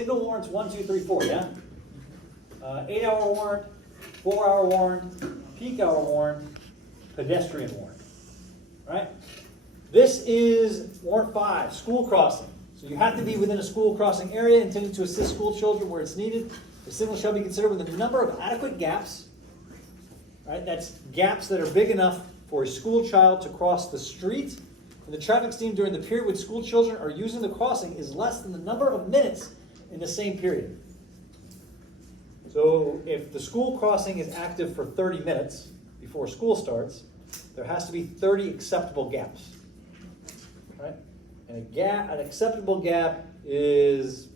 Signal warrants 1, 2, 3, 4, yeah? 8-hour warrant, 4-hour warrant, peak hour warrant, pedestrian warrant, right? This is warrant 5, school crossing. So you have to be within a school crossing area intended to assist school children where it's needed. The signal shall be considered with a number of adequate gaps, right? That's gaps that are big enough for a school child to cross the street. And the traffic steam during the period when school children are using the crossing is less than the number of minutes in the same period. So if the school crossing is active for 30 minutes before school starts, there has to be 30 acceptable gaps, right? And an acceptable gap is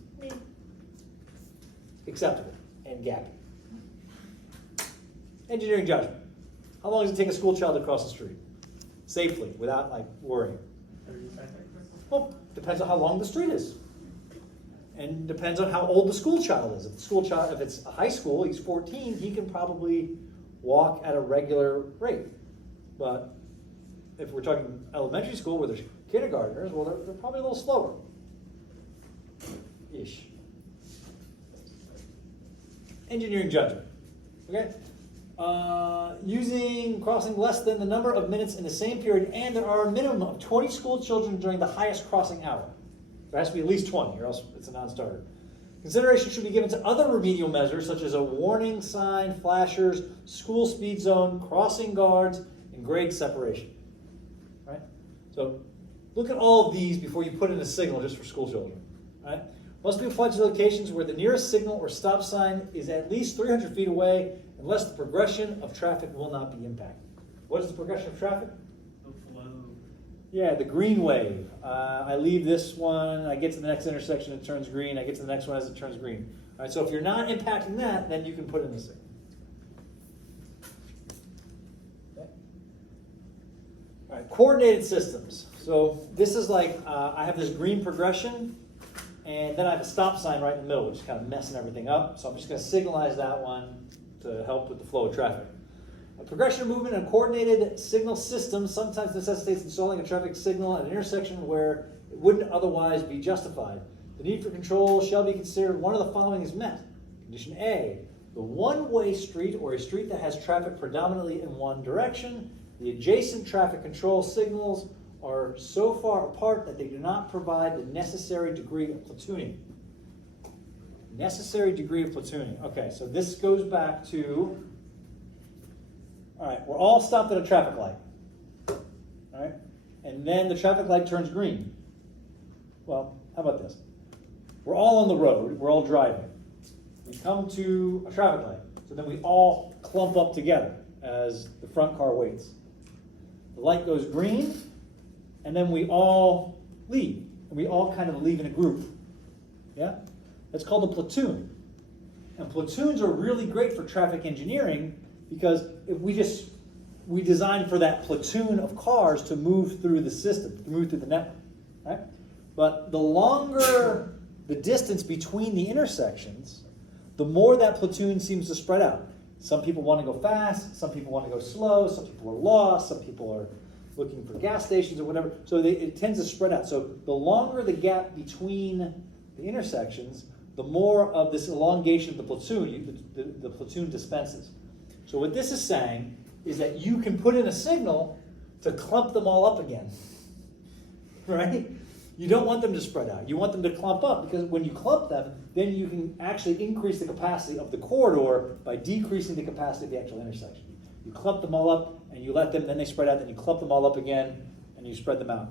acceptable and gappy. Engineering judgment. How long does it take a school child to cross the street safely without like worrying? 30 seconds. Well, depends on how long the street is. And depends on how old the school child is. If it's a high school, he's 14, he can probably walk at a regular rate. But if we're talking elementary school where there's kindergartners, well, they're probably a little slower. Ish. Engineering judgment. Okay? Using crossing less than the number of minutes in the same period, and there are a minimum of 20 school children during the highest crossing hour. There has to be at least 20, or else it's a non-starter. Consideration should be given to other remedial measures, such as a warning sign, flashers, school speed zone, crossing guards, and grade separation. Right? So look at all of these before you put in a signal just for school children. Right? Must be applied to locations where the nearest signal or stop sign is at least 300 feet away, unless the progression of traffic will not be impacted. What is the progression of traffic? The flow. Yeah, the green wave. I leave this one, I get to the next intersection, it turns green. I get to the next one as it turns green. All right, so if you're not impacting that, then you can put in the signal. Okay. All right, coordinated systems. So this is like, I have this green progression, and then I have a stop sign right in the middle, which is kind of messing everything up. So I'm just going to signalize that one to help with the flow of traffic. A progression of movement in a coordinated signal system sometimes necessitates installing a traffic signal at an intersection where it wouldn't otherwise be justified. The need for control shall be considered one of the following is met. Condition A, the one-way street or a street that has traffic predominantly in one direction, the adjacent traffic control signals are so far apart that they do not provide the necessary degree of platooning. Necessary degree of platooning. Okay, so this goes back to, all right, we're all stopped at a traffic light. All right, and then the traffic light turns green. Well, how about this? We're all on the road, we're all driving. We come to a traffic light, so then we all clump up together as the front car waits. The light goes green, and then we all leave. And we all kind of leave in a group. Yeah? That's called a platoon. And platoons are really great for traffic engineering because if we design for that platoon of cars to move through the system, to move through the network, right? But the longer the distance between the intersections, the more that platoon seems to spread out. Some people want to go fast, some people want to go slow, some people are lost, some people are looking for gas stations or whatever. So it tends to spread out. So the longer the gap between the intersections, the more of this elongation of the platoon, the platoon dispenses. So what this is saying is that you can put in a signal to clump them all up again, right? You don't want them to spread out. You want them to clump up because when you clump them, then you can actually increase the capacity of the corridor by decreasing the capacity of the actual intersection. You clump them all up and you let them, then they spread out, then you clump them all up again and you spread them out,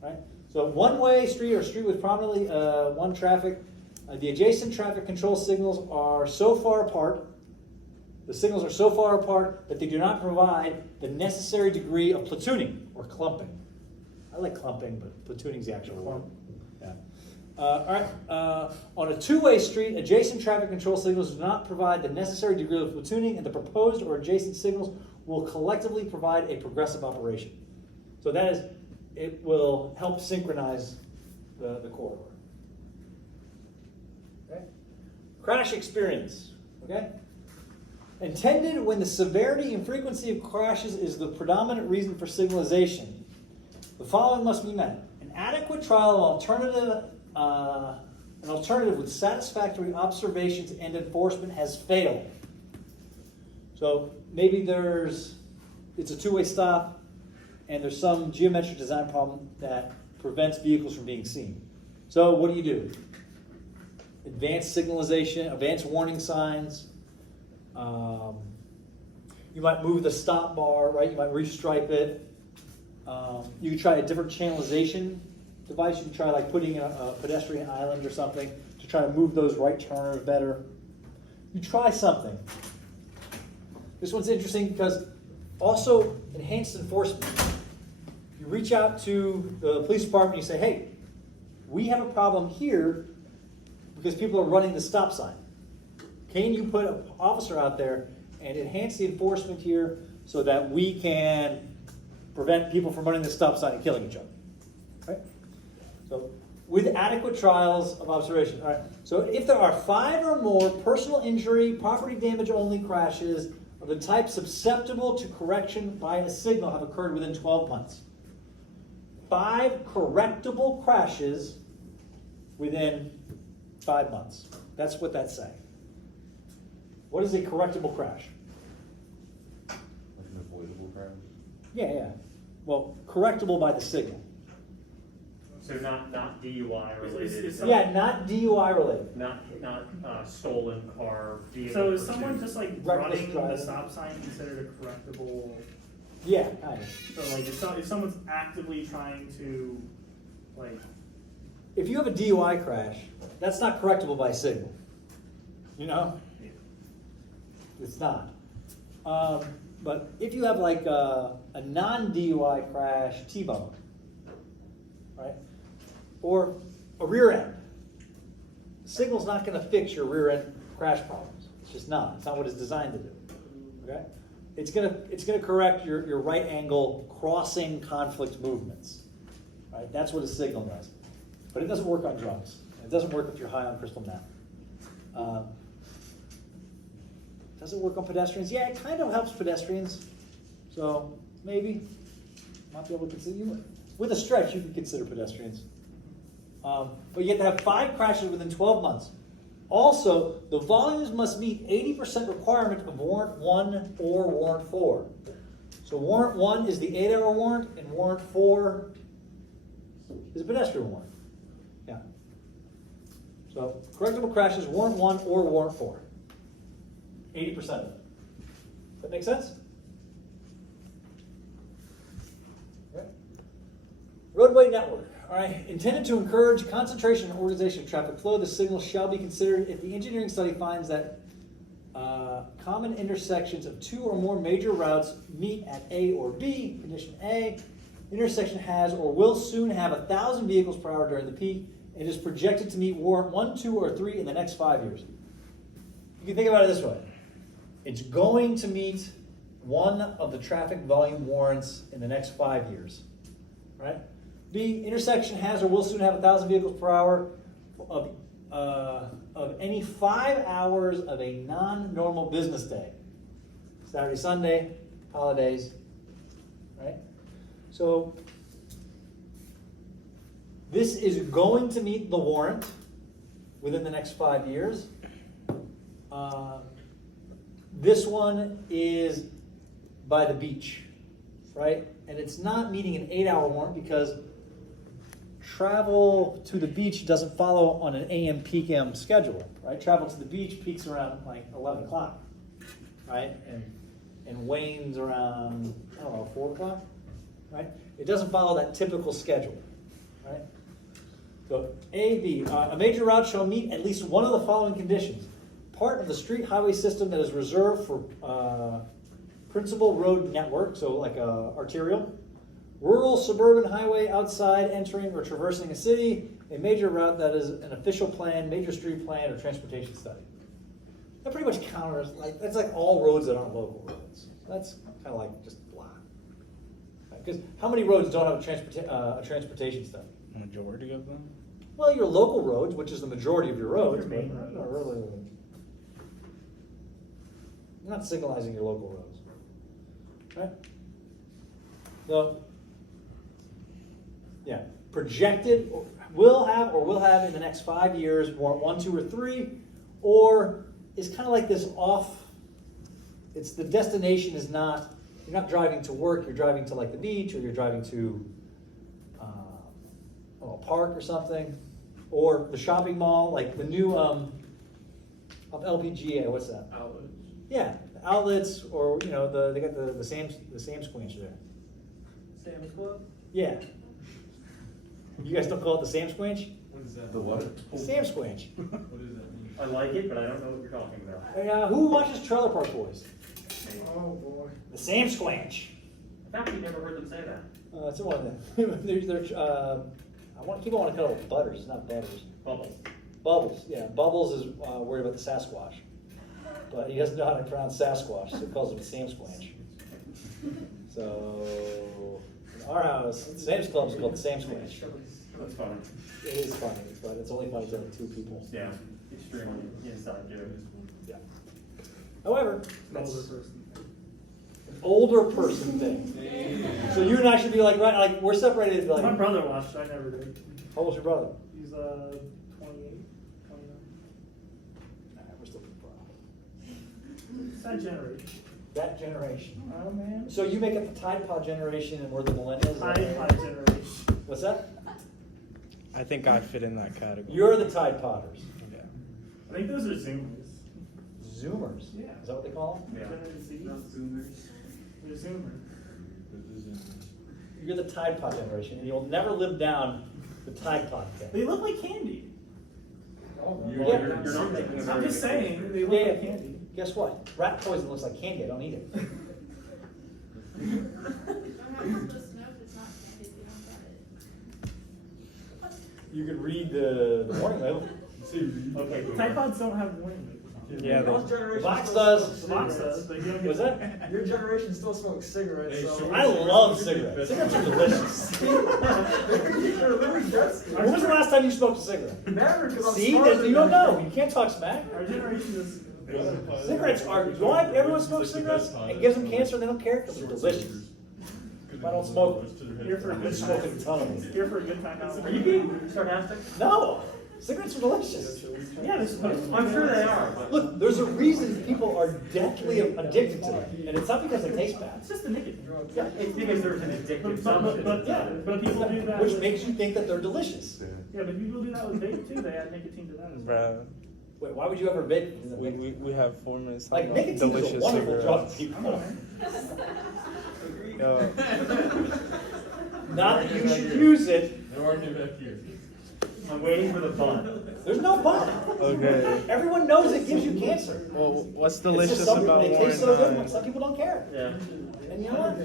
right? So one-way street or street with prominently one traffic, the adjacent traffic control signals are so far apart, the signals are so far apart that they do not provide the necessary degree of platooning or clumping. I like clumping, but platooning is the actual word. Yeah. All right. On a two-way street, adjacent traffic control signals do not provide the necessary degree of platooning, and the proposed or adjacent signals will collectively provide a progressive operation. So that is, it will help synchronize the corridor. Okay. Crash experience. Okay. Intended when the severity and frequency of crashes is the predominant reason for signalization, the following must be met. An adequate trial of an alternative with satisfactory observations and enforcement has failed. So maybe it's a two-way stop, and there's some geometric design problem that prevents vehicles from being seen. So what do? Advanced signalization, advanced warning signs. You might move the stop bar, right? You might restripe it. You could try a different channelization device. You can try like putting in a pedestrian island or something to try to move those right turners better. You try something. This one's interesting because also enhanced enforcement. You reach out to the police department and you say, hey, we have a problem here because people are running the stop sign. Can you put an officer out there and enhance the enforcement here so that we can prevent people from running the stop sign and killing each other? Right? So with adequate trials of observation. All right. So if there are 5 or more personal injury, property damage only crashes of the type susceptible to correction by a signal have occurred within 12 months. 5 correctable crashes within 5 months. That's what that's saying. What is a correctable crash? Like an avoidable crash? Yeah. Well, correctable by the signal. So not DUI related. Yeah, not DUI related. Not stolen car vehicle. So is pursuit. someone just like Reckless running driving. the stop sign considered a correctable? Yeah, kind of. So like if someone's actively trying to, like, If you have a DUI crash, that's not correctable by signal. You know? It's not. But if you have like a non-DUI crash T-bone, right? Or a rear end, the signal's not going to fix your rear end crash problems. It's just not. It's not what it's designed to do. Okay? It's gonna correct your right angle crossing conflict movements. Right? That's what a signal does. But it doesn't work on drugs. It doesn't work if you're high on crystal meth. Does it work on pedestrians? Yeah, it kind of helps pedestrians. So maybe might be able to consider you. With a stretch, you can consider pedestrians. But you have to have 5 crashes within 12 months. Also, the volumes must meet 80% requirement of Warrant 1 or Warrant 4. So Warrant 1 is the 8-hour warrant, and Warrant 4 is a pedestrian warrant. Yeah. So correctable crashes, Warrant 1 or Warrant 4. 80% of it. That make sense? Okay. Roadway network. All right. Intended to encourage concentration and organization of traffic flow, the signal shall be considered if the engineering study finds that common intersections of 2 or more major routes meet at A or B. Condition A. Intersection has or will soon have 1,000 vehicles per hour during the peak and is projected to meet Warrant 1, 2, or 3 in the next 5 years. You can think about it this way. It's going to meet one of the traffic volume warrants in the next 5 years, right? B, intersection has or will soon have 1,000 vehicles per hour of any 5 hours of a non-normal business day. Saturday, Sunday, holidays, right? So this is going to meet the warrant within the next 5 years. This one is by the beach, right? And it's not meeting an 8-hour warrant because travel to the beach doesn't follow on an AM peak AM schedule, right? Travel to the beach peaks around like 11 o'clock, right? And wanes around, I don't know, 4 o'clock, right? It doesn't follow that typical schedule, right? So A, B, a major route shall meet at least one of the following conditions. Part of the street highway system that is reserved for principal road network, so like arterial, rural suburban highway outside entering or traversing a city, a major route that is an official plan, major street plan, or transportation study. That pretty much counters, like, that's like all roads that aren't local roads. So that's kind of like just blah. Because how many roads don't have a transportation study? A majority of them? Well, your local roads, which is the majority of your roads, Your main but not roads. really. You're not signalizing your local roads, right? So, yeah, projected. will have in the next 5 years, Warrant 1, 2, or 3, or is kind of like this off. It's the destination is not. You're not driving to work. You're driving to like the beach, or you're driving to a park or something, or the shopping mall, like the new of LPGA. What's that? Outlets. Yeah, outlets, or they got the Sam's Squinch there. Sam's Club? Yeah. You guys don't call it the Sam's Squinch? What is that? The what? Sam's Squinch. What does that mean? I like it, but I don't know what you're talking about. Hey, who watches Trailer Park Boys? Oh boy. The Sam Squinch. I've actually never heard them say that. It's one of them. I want to call it Butters, not Butters. Bubbles. Bubbles, yeah. Bubbles is worried about the Sasquatch. But he doesn't know how to pronounce Sasquatch, so he calls him the Sam Squinch. So, in our house, Sam's Club is called the Sam Squinch. That's funny. It is funny, but it's only funny to the two people. Yeah, extremely inside joke. Yeah. However, Older that's person. an older person thing. So you and I should be like, right, like we're separated. Like, My brother watched it, I never did. how old's your brother? He's 28, 29. Nah, we're still pretty far. It's that generation. That generation. Oh man. So you make up the Tide Pod generation, and we're the millennials. Tide Pod generation. What's that? I think I'd fit in that category. You're the Tide Podders. Yeah. I think those are Zoomers. Zoomers. Yeah. Is that what they call them? Yeah. Generation Z. Not Zoomers. They're Zoomers. You're the Tide Pod generation, and you'll never live down the Tide Pod thing. They look like candy. You're not making a I'm very just good saying, point. they look Yeah. like candy. Guess what? Rat poison looks like candy. I don't eat it. I'm not supposed to know if it's not candy if you don't get it. You can read the warning label. Okay, Tide Pods don't have warning labels on Yeah, Your they- generation Box still does. smokes them. The box cigarettes. does, but you don't get Was that? Your generation still smokes cigarettes. Hey, so sure. I love cigarettes. Cigarettes are delicious. They're living jet skis. When was the last time you smoked a cigarette? Never, because I'm See, smarter you don't than know. You can't talk smack. Our generation is. Cigarettes are. You want everyone smokes cigarettes? It gives them cancer. They don't care because they're delicious. I don't smoke Here for a I'm good smoking time. tunnels. Here for a good time. Are you being sarcastic? No, cigarettes are delicious. Yeah, they're supposed to. I'm sure they are, but Look, there's a reason people are deathly addicted to them, and it's not because they taste bad. It's just the nicotine. Yeah, it's because there's an addictive But substance. but people do that. which makes you think that they're delicious. Yeah, but people do that with vape too. They add nicotine to that as well. Bruh, Wait, why would you ever vape? we have 4 minutes. Like talking about nicotine is a delicious wonderful drug. cigarettes. People. Come on, man. Yo, Not that you should use it. No argument back here. I'm waiting for the fun. There's no but. okay. Everyone knows it gives you cancer. Well, what's It's delicious just some people, about they Warrant taste so good, 9? some people don't care. Yeah. And you know what?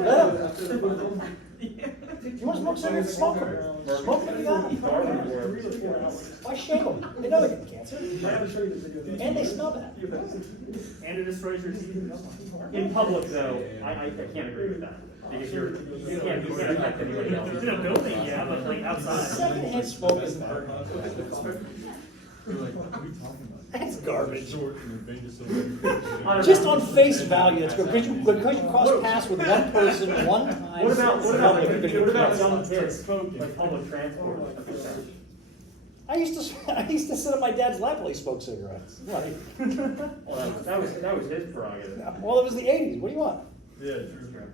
Let 'em. If you want to smoke cigarettes, smoke them. Smoke them if you got them. Why shame them? They know they get cancer. And they smell bad. And it destroys your teeth. In public, though, I can't agree with that. Because you can't affect anybody else. In a building, yeah, but like outside. Secondhand smoke isn't hurting. That's garbage. Just on face value, that's good. Because you cross paths with one person one time. What about because you're cancer. young kids, like public transport? I used to sit on my dad's lap while he smoked cigarettes. Right. Well, that was his prerogative. Well, it was the '80s. What do you want? Yeah, true.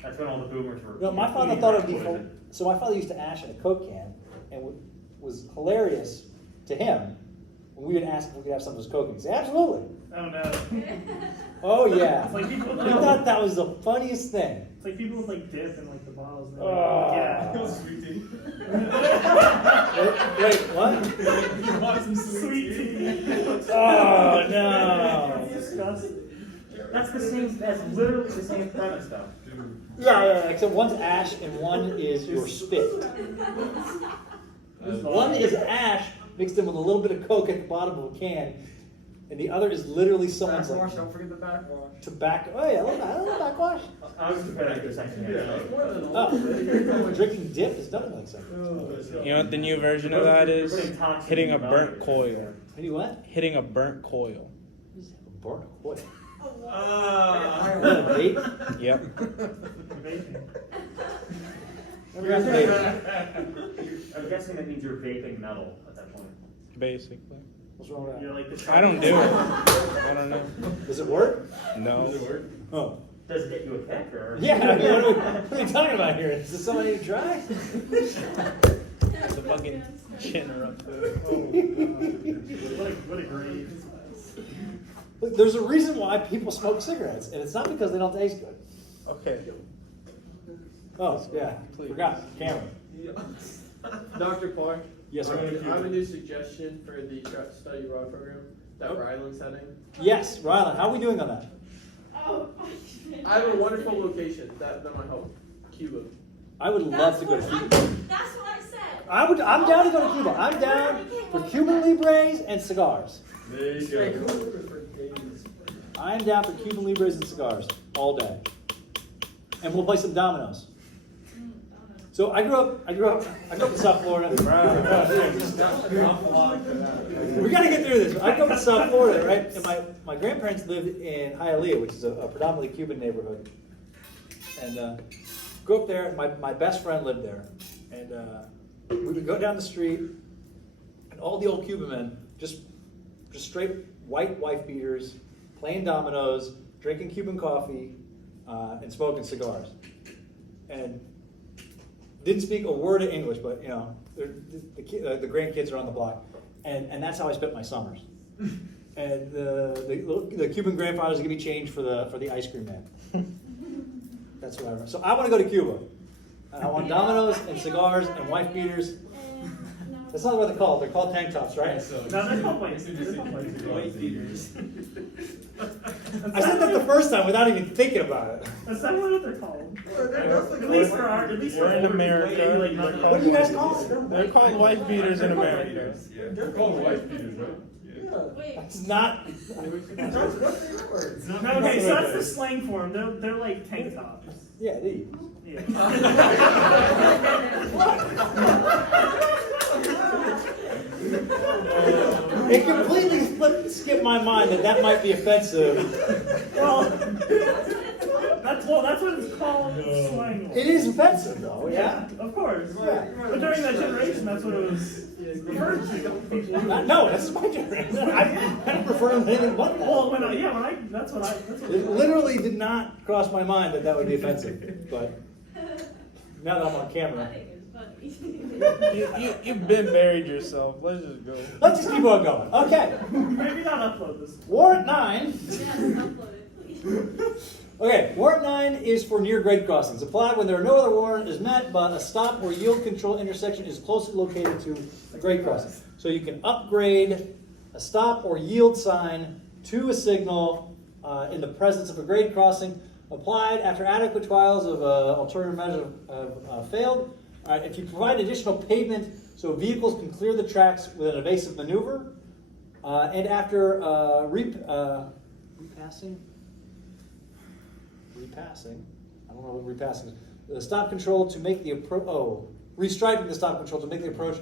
That's when all the boomers were. No, my father eating thought rat it'd be poison. so. My father used to ash in a Coke can, and was hilarious to him when we would ask if we could have some of his Coke. He'd say, "Absolutely." Oh no. Oh yeah. It's like people. He thought that was the funniest thing. It's like people with like dip in like the bottles. And Oh. yeah. Sweet tea. Wait, what? You want some Sweet tea. Oh no. It's disgusting. That's literally the same premise, though. Yeah, except one's ash and one is your spit. One is ash mixed in with a little bit of Coke at the bottom of a can, and the other is literally someone's Backwash, like don't forget the backwash. tobacco. Oh yeah, I love backwash. I was comparing to second hand. Oh, drinking dip is nothing like something. You know what the new version of that is? Hitting a burnt coil. Hey, what? Hitting a burnt coil. Burnt what? Ah. Vape? Yep. Vaping. Never got to vape. I'm guessing that means you're vaping metal at that point. Basically. What's wrong with You're that? like the I don't do it. I don't know. Does it work? No. Oh. Does it get you a kick or? Yeah, I mean, what are we talking about here? Is this somebody to try? The fucking chinner up there. Oh, God. what a great. Look, there's a reason why people smoke cigarettes, and it's not because they don't taste good. Okay. Oh, yeah, Please. forgot, camera. Dr. Park, Yes, I sir. have a new suggestion for the study abroad program that Ryland's heading. Yes, Rylan, how are we doing on that? Oh. I have a wonderful location that might help. Cuba. I would love to go to Cuba. That's what I said. I'm down to go to Cuba. I'm down for Cuban Libres and cigars. There you Hey, go. cool looking for days. I'm down for Cuban Libres and cigars all day. And we'll play some dominoes. So I grew up in South Florida. We gotta get through this. I grew up in South Florida, right? And my grandparents lived in Hialeah, which is a predominantly Cuban neighborhood. And grew up there. My best friend lived there. And we would go down the street, and all the old Cuban men, just straight white wife beaters, playing dominoes, drinking Cuban coffee, and smoking cigars. And didn't speak a word of English, but you know, the grandkids are on the block, and that's how I spent my summers. And the Cuban grandfathers give me change for the ice cream man. That's what I remember. So I want to go to Cuba. And I want dominoes and cigars and wife beaters. That's not what they're called. They're called tank tops, right? No, they're called white beaters. I said that the first time without even thinking about it. That's not what they're called. At At least for We're in older America. people, maybe like What do you guys call it? They're called wife beaters in America. They're called white beaters, right? Wait. It's not. That's what they were. Okay, so that's the slang for them. They're like tank tops. Yeah, these. Yeah. It completely skipped my mind that might be offensive. Well, that's what it's called. Slang. It is offensive, though. Yeah. Of course. Yeah. But during that generation, that's what it was referred to. No, that's my generation. I don't refer to anything but that. Well, that's what It literally did not cross my mind that would be offensive. But now that I'm on I camera, think it's funny. You've been buried yourself. Let's just go. let's just keep on going. Okay. Maybe not upload this. Warrant 9. Yes, upload it, please. Okay, Warrant 9 is for near grade crossings. Applied when there are no other warrant is met, but a stop or yield control intersection is closely located to a grade crossing. So you can upgrade a stop or yield sign to a signal in the presence of a grade crossing. Applied after adequate trials of alternative measures have failed. All right, if you provide additional pavement so vehicles can clear the tracks with an evasive maneuver, and after repassing. I don't know what repassing is. The stop control to make the approach. Oh, restriping the stop control to make the approach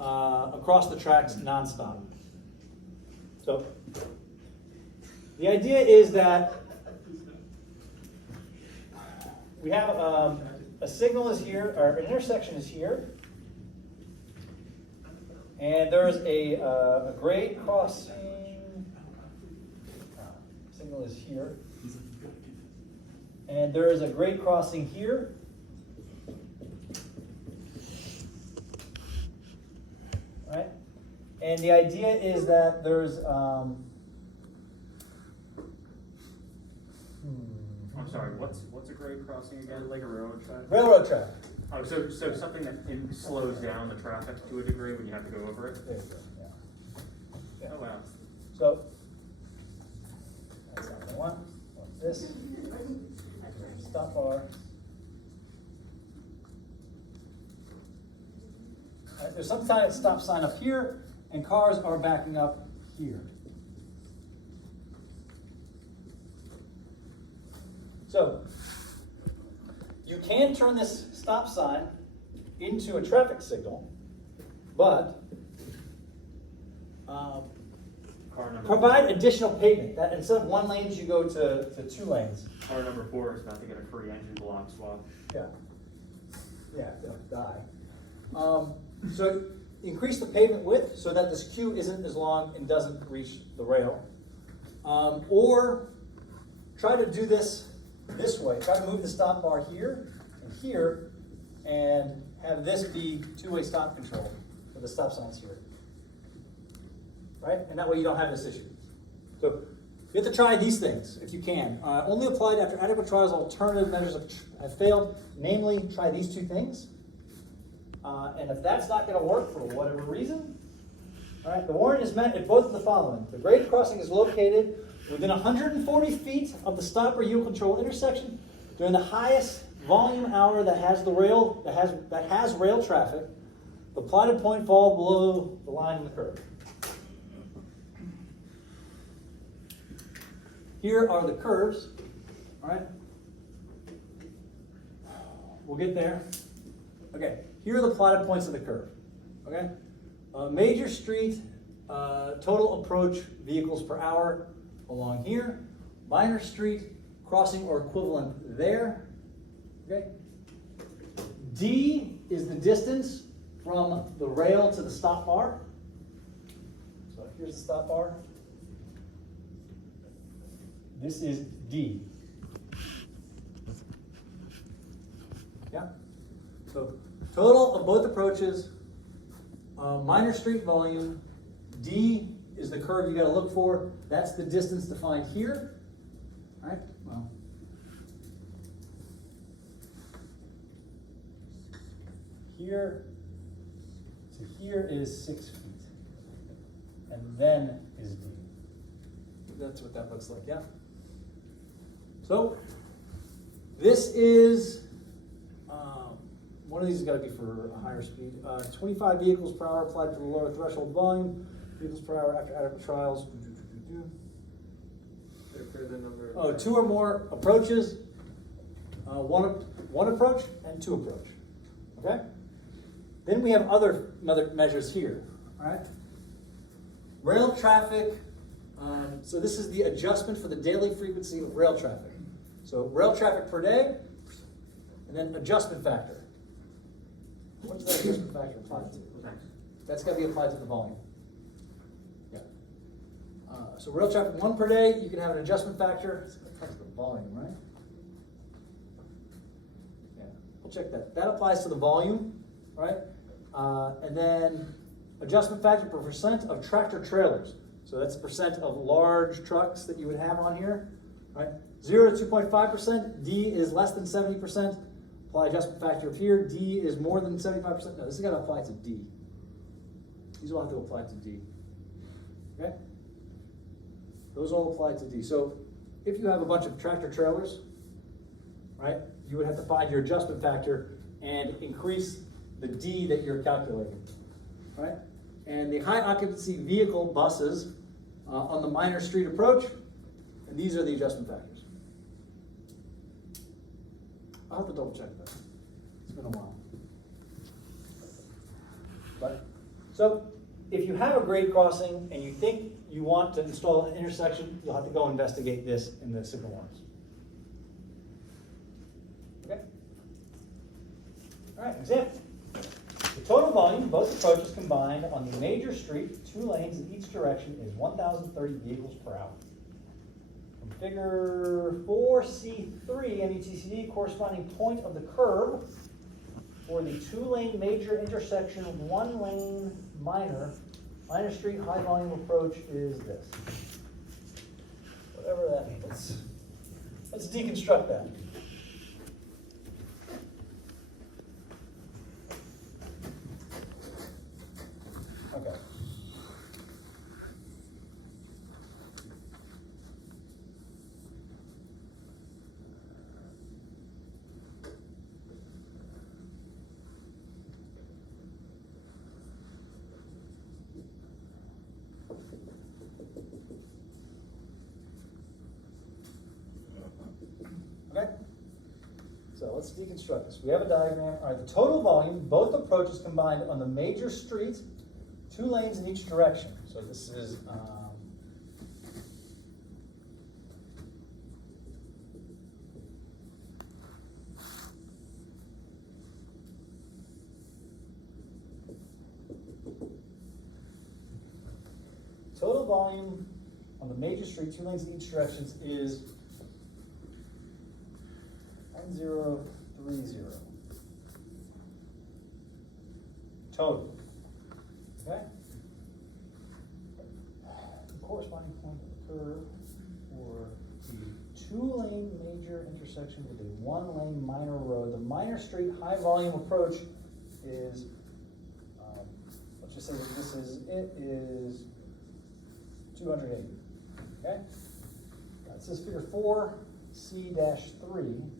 across the tracks nonstop. So the idea is that we have a signal is here, or an intersection is here, and there's a grade crossing. Signal is here. And there is a grade crossing here. Right? And the idea is that there's I'm sorry, what's a grade crossing again? Like a railroad track? railroad track. Oh, so something that slows down the traffic to a degree when you have to go over it? There you go. Yeah. Oh, wow. So that's not what I want. I want this. Stop bar. All right, there's some kind of stop sign up here, and cars are backing up here. So you can turn this stop sign into a traffic signal, but Car number provide 4. additional pavement. That instead of 1 lane, you go to 2 lanes. Car number 4 is about to get a free engine block swap. Yeah. yeah, they'll die. So increase the pavement width so that this queue isn't as long and doesn't reach the rail. Or try to do this way. Try to move the stop bar here and have this be two-way stop control for the stop signs here. Right? And that way you don't have this issue. So you have to try these things if you can. Only applied after adequate trials, alternative measures have failed. Namely, try these two things. And if that's not going to work for whatever reason, all right, the warrant is met if both of the following. The grade crossing is located within 140 feet of the stop or yield control intersection during the highest volume hour that has rail traffic. The plotted point fall below the line in the curve. Here are the curves, all right? We'll get there. Okay, here are the plotted points of the curve, okay? Major street, total approach vehicles per hour along here. Minor street, crossing or equivalent there, okay? D is the distance from the rail to the stop bar. So here's the stop bar. This is D. Yeah? So total of both approaches, minor street volume, D is the curve you gotta look for. That's the distance defined here. All right? Well. Here to here is 6 feet. And then is D. That's what that looks like, yeah? So, this is, one of these has got to be for a higher speed. 25 vehicles per hour applied to the lower threshold volume. Vehicles per hour after adequate trials. For the number of Oh, 2 or more approaches. One approach and 2 approach. Okay? Then we have other measures here. All right? Rail traffic. So this is the adjustment for the daily frequency of rail traffic. So rail traffic per day, and then adjustment factor. What's that adjustment factor applied to? That's got to be applied to the volume. Yeah. So rail traffic 1 per day, you can have an adjustment factor. It's applied to the volume, right? Yeah. We'll check that. That applies to the volume, right? And then adjustment factor per percent of tractor trailers. So that's the percent of large trucks that you would have on here, right? 0 to 2.5%, D is less than 70%. Apply adjustment factor of here, D is more than 75%. No, this is got to apply to D. These will have to apply to D, okay? Those all apply to D. So if you have a bunch of tractor trailers, right, you would have to find your adjustment factor and increase the D that you're calculating, right? And the high occupancy vehicle buses on the minor street approach, and these are the adjustment factors. I'll have to double check that. It's been a while. But, so if you have a grade crossing and you think you want to install an intersection, you'll have to go investigate this in the signal warrants. Okay? All right, example. The total volume of both approaches combined on the major street, 2 lanes in each direction, is 1,030 vehicles per hour. From figure 4C3 MUTCD, corresponding point of the curve for the 2-lane major intersection, 1-lane minor street high volume approach is this. Whatever that means. Let's deconstruct that. Okay. Okay? So let's deconstruct this. We have a diagram. All right, the total volume, both approaches combined on the major street, 2 lanes in each direction. So this is total volume on the major street, 2 lanes in each direction, is 1030. Total. Okay? The corresponding point of the curve for the 2-lane major intersection with a 1-lane minor road. The minor street high volume approach is, let's just say that it is 280. Okay? This is figure 4C-3,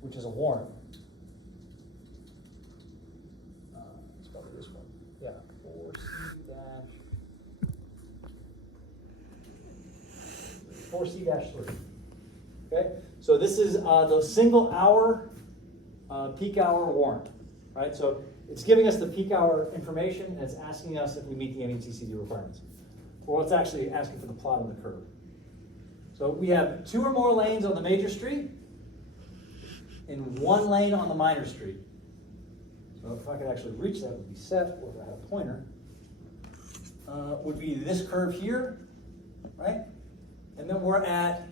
which is a warrant. It's probably this one. Yeah, 4C-3. Okay, so this is the single hour peak hour warrant, right? So it's giving us the peak hour information, and it's asking us if we meet the METCD requirements. Or it's actually asking for the plot on the curve. So we have 2 or more lanes on the major street and 1 lane on the minor street. So if I could actually reach that, would be set, or if I had a pointer, would be this curve here, right? And then we're at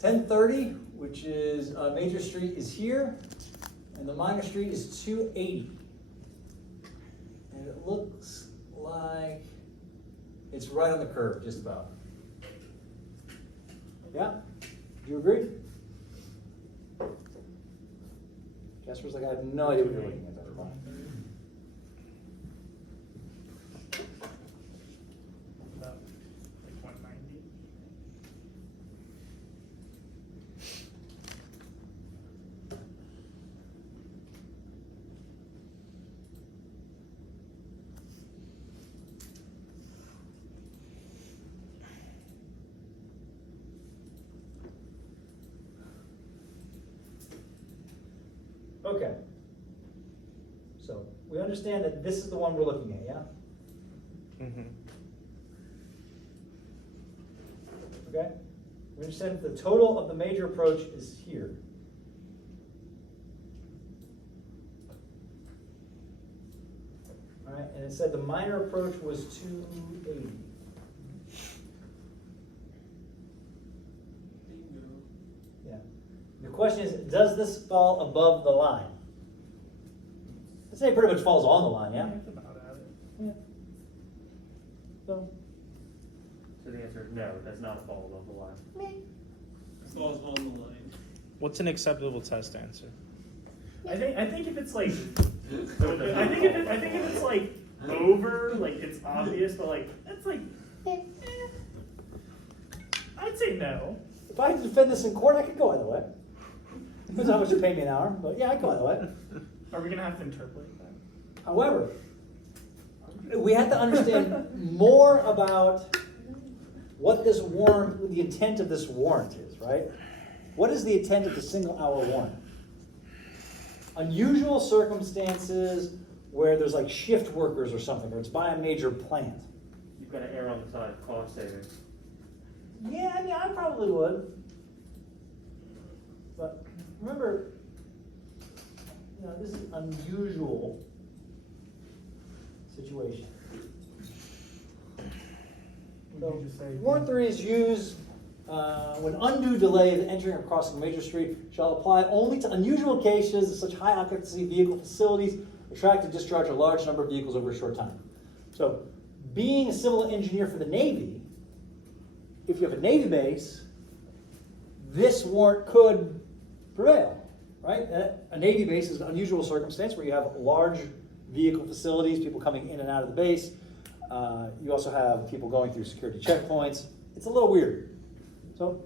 1030, which is major street is here, and the minor street is 280. And it looks like it's right on the curve, just about. Yeah? Do you agree? Jasper's like, I have no idea what you're looking at. That fine. About like 190. Okay. So we understand that this is the one we're looking at, yeah? Mm-hmm. Okay? We understand that the total of the major approach is here. All right, and it said the minor approach was 280. Yeah. The question is, does this fall above the line? I'd say it pretty much falls on the line, yeah? That's about at it. Yeah. So, So the answer is no, it does not fall above the line. Falls on the line. What's an acceptable test answer? I think if it's like, I think if it's like over, like it's obvious, but like it's like, I'd say no. if I had to defend this in court, I could go either way. Depends on how much you pay me an hour, but yeah, I'd go either way. Are we gonna have to interpolate that? However, we have to understand more about what this warrant, what the intent of this warrant is, right? What is the intent of the single hour warrant? Unusual circumstances where there's like shift workers or something, or it's by a major plant. You've got to err on the side of cost savings. Yeah, I mean, I probably would. But remember, you know, this is an unusual situation. So, Would you just say- warrant 3 is used when undue delay in entering or crossing a major street shall apply only to unusual cases of such high occupancy vehicle facilities attract and discharge a large number of vehicles over a short time. So, being a civil engineer for the Navy, if you have a Navy base, this warrant could prevail, right? A Navy base is an unusual circumstance where you have large vehicle facilities, people coming in and out of the base. You also have people going through security checkpoints. It's a little weird. So,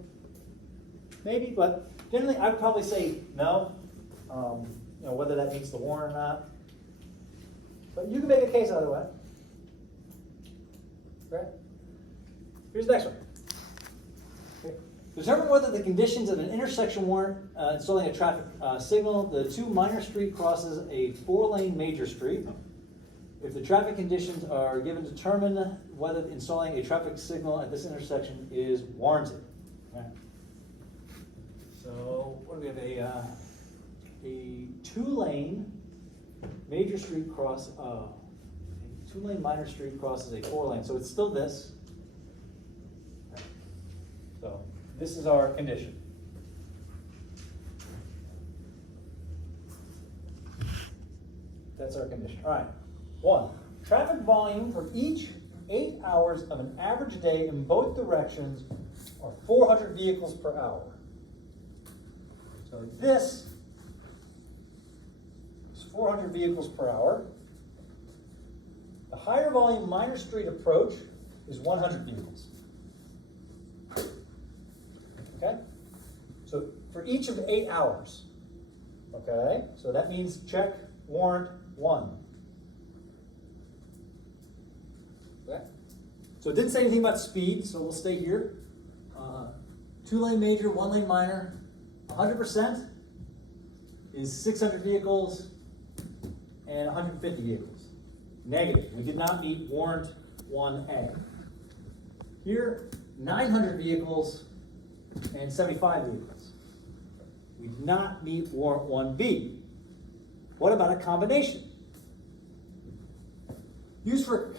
maybe, but generally I would probably say no. You know, whether that meets the warrant or not. But you can make a case either way. Right? Here's the next one. Okay. Determine whether the conditions of an intersection warrant installing a traffic signal. The 2 minor street crosses a 4-lane major street. If the traffic conditions are given, determine whether installing a traffic signal at this intersection is warranted. Okay. So what do we have? A 2-lane major street cross. 2-lane minor street crosses a 4-lane, so it's still this. So this is our condition. That's our condition. All right. 1. Traffic volume for each 8 hours of an average day in both directions are 400 vehicles per hour. So this is 400 vehicles per hour. The higher volume minor street approach is 100 vehicles. Okay? So for each of 8 hours. Okay? So that means check warrant 1. Okay? So it didn't say anything about speed, so we'll stay here. 2-lane major, 1-lane minor, 100% is 600 vehicles and 150 vehicles. Negative. We did not meet warrant 1A. Here, 900 vehicles and 75 vehicles. We did not meet warrant 1B. What about a combination? Used for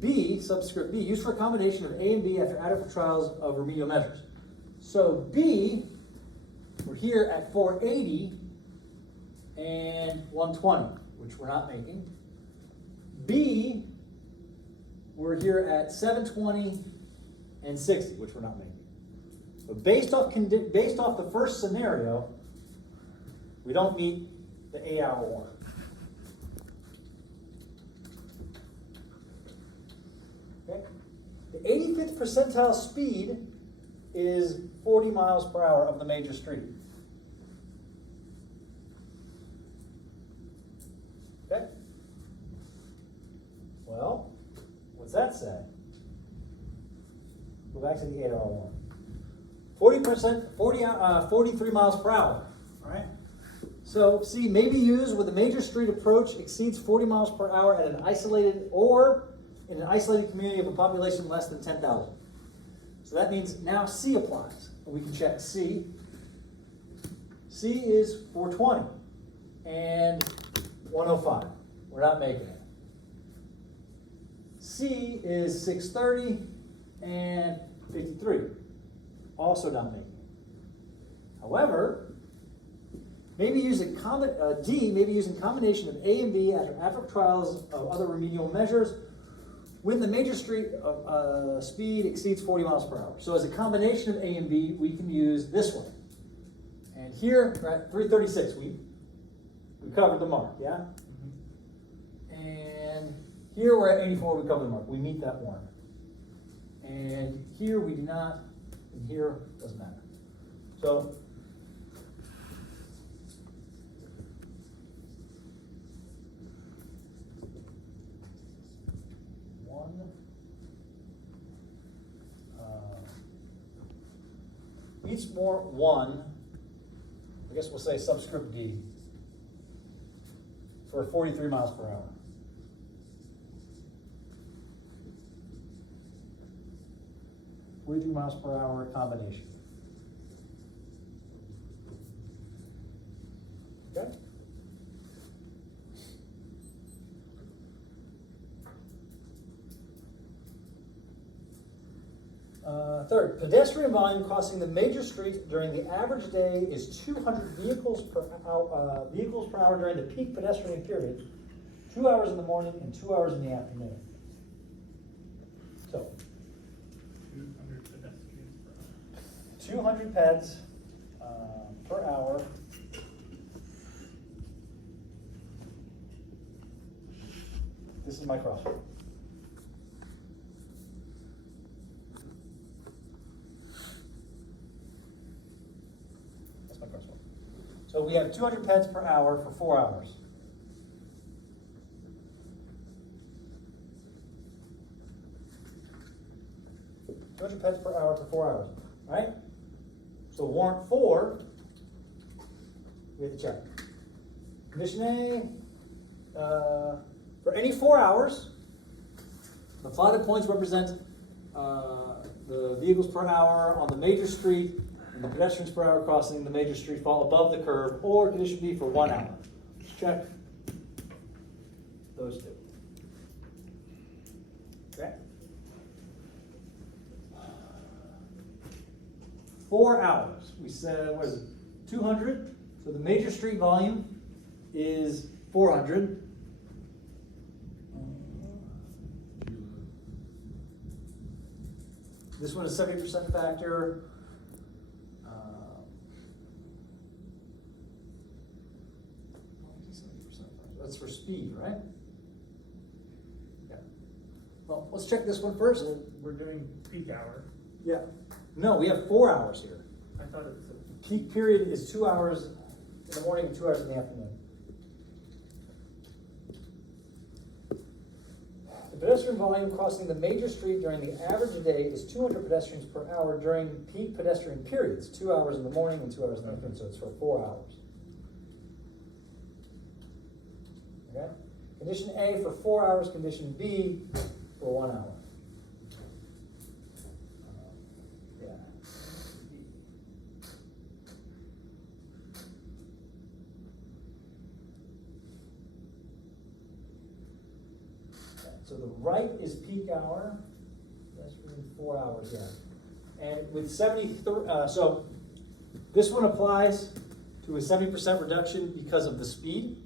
B, subscript B, used for a combination of A and B after adequate trials of remedial measures. So B, we're here at 480 and 120, which we're not making. B, we're here at 720 and 60, which we're not making. But based off the first scenario, we don't meet the 8-hour warrant. Okay? The 85th percentile speed is 40 miles per hour of the major street. Okay? Well, what's that say? Go back to the 8-hour warrant. 43 miles per hour. All right? So, C may be used where the major street approach exceeds 40 miles per hour at an isolated or in an isolated community of a population less than 10,000. So that means now C applies. And we can check C. C is 420 and 105. We're not making it. C is 630 and 53. Also not making it. However, maybe using D, maybe using combination of A and B after adequate trials of other remedial measures when the major street speed exceeds 40 miles per hour. So as a combination of A and B, we can use this one. And here, we're at 336, we covered the mark, yeah? And here we're at 84, we covered the mark. We meet that one. And here we do not, and here doesn't matter. So, each more 1, I guess we'll say subscript D, for 43 miles per hour. Miles per hour combination. Okay? Third, pedestrian volume crossing the major street during the average day is 200 vehicles per hour during the peak pedestrian period, 2 hours in the morning and 2 hours in the afternoon. So, 200 pedestrians per hour. 200 peds per hour. This is my crosswalk. That's my crosswalk. So we have 200 peds per hour for 4 hours. Peds per hour for 4 hours, right? So warrant 4, we have to check. Condition A, for any 4 hours, the plotted points represent the vehicles per hour on the major street and the pedestrians per hour crossing the major street fall above the curve, or condition B for 1 hour. Check those two. 4 hours. We said, what is it, 200? So the major street volume is 400. This one is 70% factor. That's for speed, right? Yeah. Well, let's check this one first. We're doing peak hour. Yeah. No, we have 4 hours here. I thought it was a. Peak period is 2 hours in the morning and 2 hours in the afternoon. The pedestrian volume crossing the major street during the average day is 200 pedestrians per hour during peak pedestrian periods, 2 hours in the morning and 2 hours in the afternoon, so it's for 4 hours. Okay? Condition A for 4 hours, condition B for 1 hour. Yeah. So the right is peak hour. That's really 4 hours, yeah. And with 73, so this one applies to a 70% reduction because of the speed.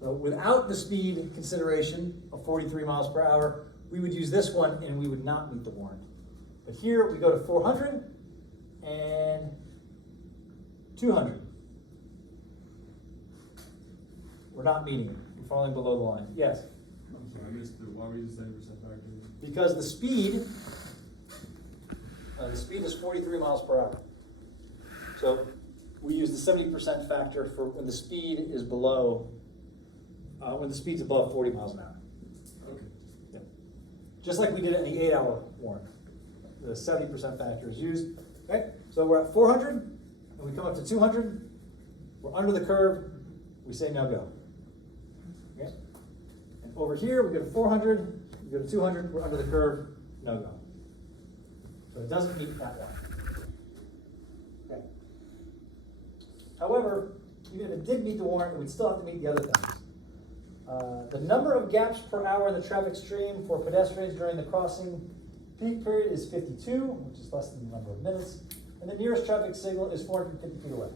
So without the speed consideration of 43 miles per hour, we would use this one and we would not meet the warrant. But here we go to 400 and 200. We're not meeting it. We're falling below the line. Yes? I'm sorry, I missed it. Why were you just 70% factor? Because the speed is 43 miles per hour. So we use the 70% factor for when the speed is below, when the speed's above 40 miles an hour. Okay. Yeah. Just like we did it in the 8-hour warrant. The 70% factor is used. Okay, so we're at 400, and we come up to 200. We're under the curve. We say no go. Okay? And over here, we go to 400. We go to 200. We're under the curve. No go. So it doesn't meet that one. Okay. However, even if it did meet the warrant, it would still have to meet the other things. The number of gaps per hour in the traffic stream for pedestrians during the crossing peak period is 52, which is less than the number of minutes, and the nearest traffic signal is 450 feet away.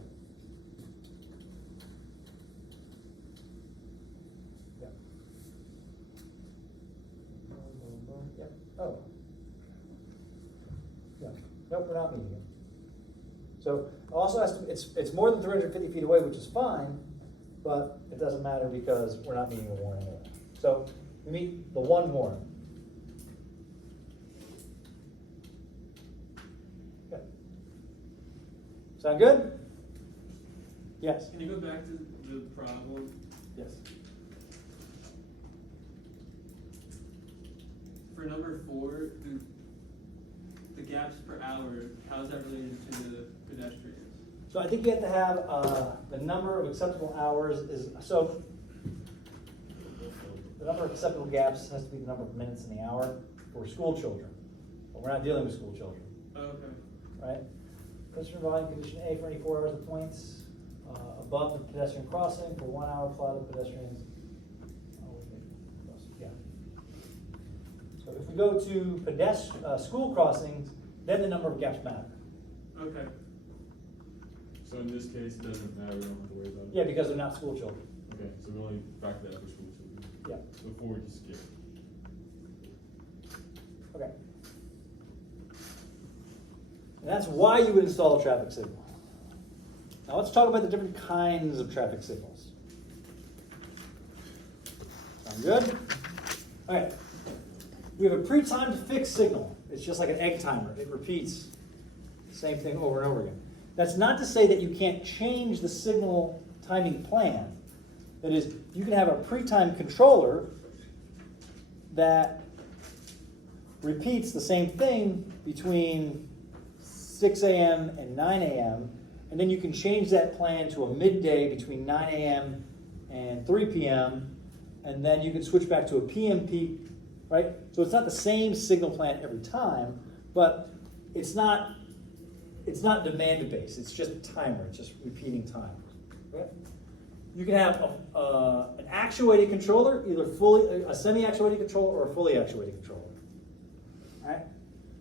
Yeah. Yeah. Oh. Yeah. Nope, we're not meeting it. So also has to, it's more than 350 feet away, which is fine, but it doesn't matter because we're not meeting the warrant anyway. So we meet the one warrant. Okay. Sound good? Yes. Can you go back to the problem? Yes. For number 4, the gaps per hour, how is that related to the pedestrians? So I think you have to have the number of acceptable hours is, so the number of acceptable gaps has to be the number of minutes in the hour for school children. But we're not dealing with school children, Okay. right? Pedestrian volume, condition A for any 4 hours of points above the pedestrian crossing for 1 hour plot of pedestrians. Yeah. So if we go to school crossings, then the number of gaps matter. Okay. So in this case, it doesn't matter, we don't have to worry about it? Yeah, because they're not school children. Okay, so we only factor that for school children? Yeah. Before we just skip. Okay. And that's why you would install a traffic signal. Now let's talk about the different kinds of traffic signals. Sound good? All right. We have a pre-timed fixed signal. It's just like an egg timer. It repeats the same thing over and over again. That's not to say that you can't change the signal timing plan. That is, you can have a pre-timed controller that repeats the same thing between 6 a.m. and 9 a.m., and then you can change that plan to a midday between 9 a.m. and 3 p.m., and then you can switch back to a PM peak, right? So it's not the same signal plan every time, but it's not demand-based. It's just a timer. It's just repeating time. Okay? You can have an actuated controller, either a semi-actuated controller or a fully actuated controller. All right?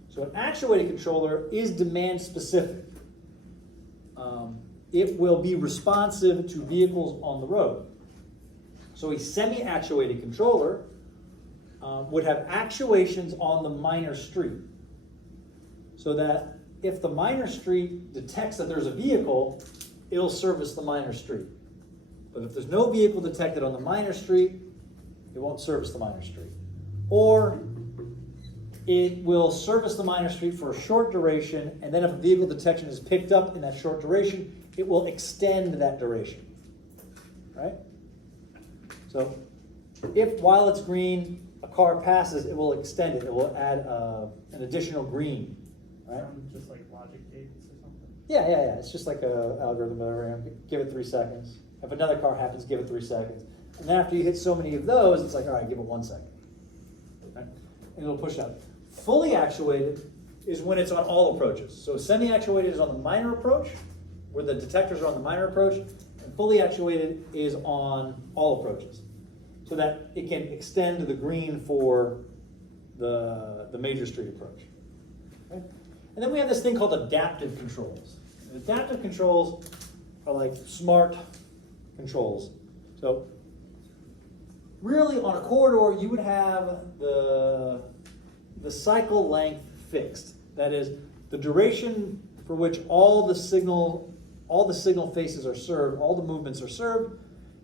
So an actuated controller is demand-specific. it will be responsive to vehicles on the road. So a semi-actuated controller would have actuations on the minor street, so that if the minor street detects that there's a vehicle, it'll service the minor street. But if there's no vehicle detected on the minor street, it won't service the minor street. Or it will service the minor street for a short duration, and then if a vehicle detection is picked up in that short duration, it will extend that duration, right? So if while it's green, a car passes, it will extend it. It will add an additional green, right? Just like logic gates or something. Yeah. It's just like a algorithm, whatever. Give it 3 seconds. If another car happens, give it 3 seconds. And then after you hit so many of those, it's like, all right, give it 1 second. Right? And it'll push out. Fully actuated is when it's on all approaches. So semi-actuated is on the minor approach, where the detectors are on the minor approach, and fully actuated is on all approaches, so that it can extend the green for the major street approach. Okay? And then we have this thing called adaptive controls. And adaptive controls are like smart controls. So really on a corridor, you would have the cycle length fixed. That is, the duration for which all the signal faces are served, all the movements are served,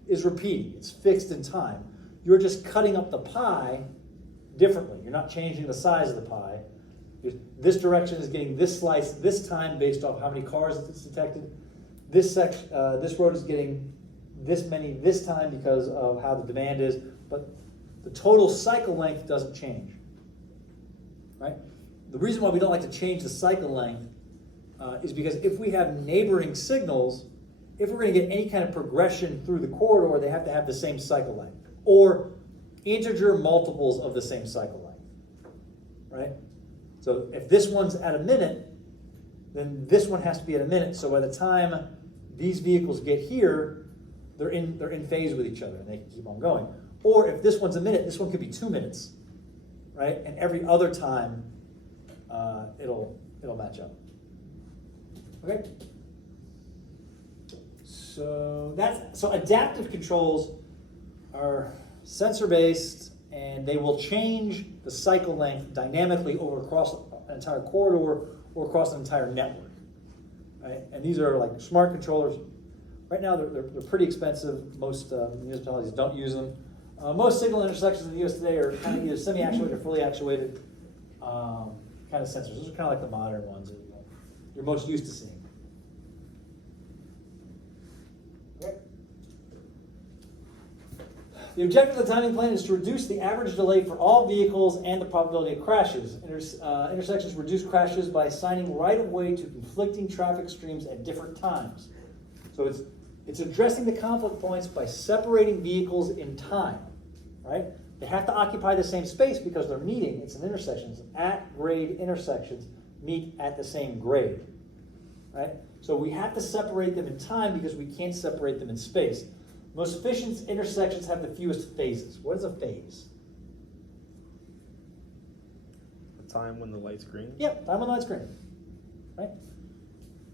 is repeating. It's fixed in time. You're just cutting up the pie differently. You're not changing the size of the pie. This direction is getting this slice this time based off how many cars it's detected. This road is getting this many this time because of how the demand is, but the total cycle length doesn't change, right? The reason why we don't like to change the cycle length is because if we have neighboring signals, if we're going to get any kind of progression through the corridor, they have to have the same cycle length, or integer multiples of the same cycle length, right? So if this one's at a minute, then this one has to be at a minute. So by the time these vehicles get here, they're in phase with each other and they can keep on going. Or if this one's a minute, this one could be 2 minutes, right? And every other time, it'll match up. Okay. So adaptive controls are sensor-based, and they will change the cycle length dynamically across an entire corridor or across an entire network. Right? And these are like smart controllers. Right now, they're pretty expensive. Most municipalities don't use them. Most signal intersections in the U.S. today are kind of either semi-actuated or fully actuated kind of sensors. Those are kind of like the modern ones that you're most used to seeing. Okay. The objective of the timing plan is to reduce the average delay for all vehicles and the probability of crashes. Intersections reduce crashes by assigning right-of-way to conflicting traffic streams at different times. So it's addressing the conflict points by separating vehicles in time, right? They have to occupy the same space because they're meeting. It's an intersection. At-grade intersections meet at the same grade, right? So we have to separate them in time because we can't separate them in space. Most efficient intersections have the fewest phases. What is a phase? The time when the light's green? Yep, time when the light's green, right?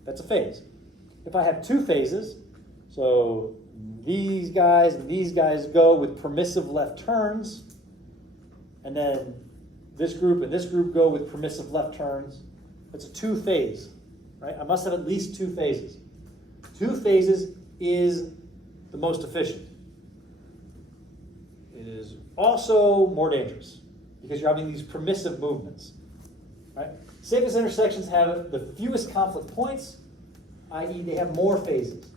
That's a phase. If I have 2 phases, so these guys and these guys go with permissive left turns, and then this group and this group go with permissive left turns. It's a 2-phase, right? I must have at least 2 phases. 2 phases is the most efficient. It is also more dangerous because you're having these permissive movements, right? Safest intersections have the fewest conflict points, i.e. they have more phases.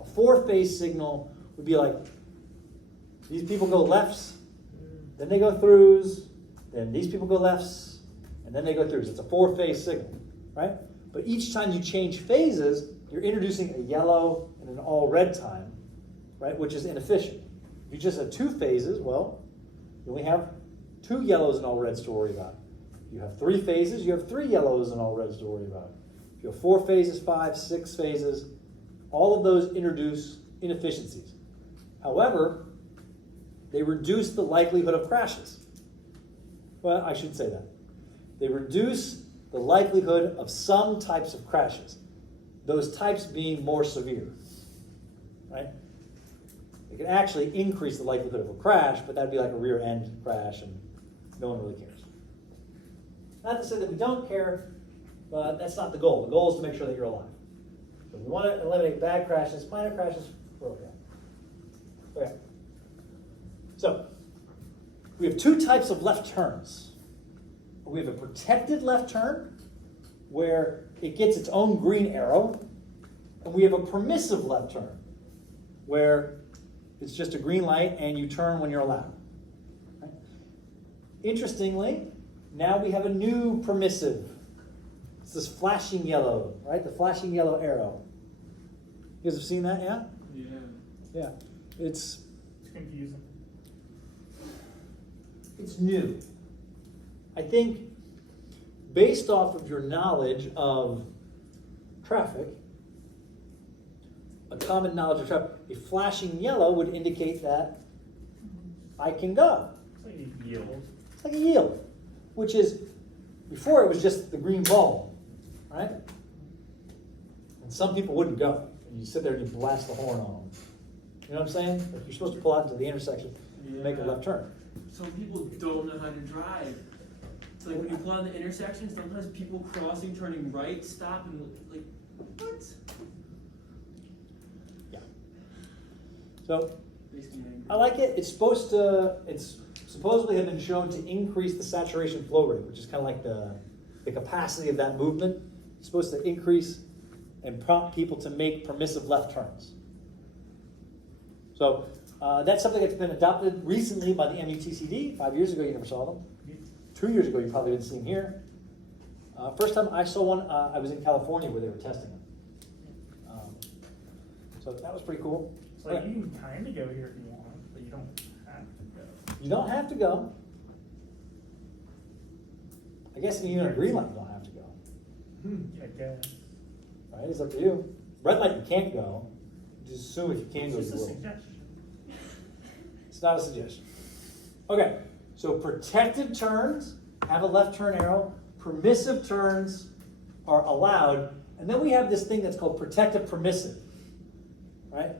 A 4-phase signal would be like, these people go lefts, then they go throughs, then these people go lefts, and then they go throughs. It's a 4-phase signal, right? But each time you change phases, you're introducing a yellow and an all red time, right, which is inefficient. If you just have 2 phases, well, you only have 2 yellows and all reds to worry about. If you have 3 phases, you have 3 yellows and all reds to worry about. If you have 4 phases, 5, 6 phases, all of those introduce inefficiencies. However, they reduce the likelihood of crashes. Well, I should say that. They reduce the likelihood of some types of crashes. those types being more severe, right? It can actually increase the likelihood of a crash, but that'd be like a rear end crash and no one really cares. Not to say that we don't care, but that's not the goal. The goal is to make sure that you're alive. So we want to eliminate bad crashes, minor crashes, we're okay. Okay. So, we have two types of left turns. We have a protected left turn, where it gets its own green arrow, and we have a permissive left turn, where it's just a green light and you turn when you're allowed. Right? Interestingly, now we have a new permissive. It's this flashing yellow, right? The flashing yellow arrow. You guys have seen that, yeah? Yeah. Yeah. It's confusing. It's new. I think based off of your knowledge of traffic, a common knowledge of traffic, a flashing yellow would indicate that I can go. It's like a yield. It's like a yield, which is, before it was just the green bulb, right? And some people wouldn't go. You sit there and you blast the horn on them. You know what I'm saying? Like you're supposed to pull out into the intersection and make a left turn. Some people don't know how to drive. It's like when you pull out the intersection, sometimes people crossing, turning right, stop, and like, what? Yeah. So Makes me angry. I like it. It's supposedly have been shown to increase the saturation flow rate, which is kind of like the capacity of that movement. It's supposed to increase and prompt people to make permissive left turns. So that's something that's been adopted recently by the MUTCD. 5 years ago, you never saw them. 2 years ago, you probably didn't see them here. First time I saw one, I was in California where they were testing them. So that was pretty cool. It's like you can kind of go here if you want, but you don't have to go. You don't have to go. I guess even a green light, you don't have to go. I guess. Right? It's up to you. Red light, you can't go. Just assume if you can go, It's you just a will. suggestion. It's not a suggestion. Okay, so protected turns have a left turn arrow. Permissive turns are allowed. And then we have this thing that's called protective permissive. Right?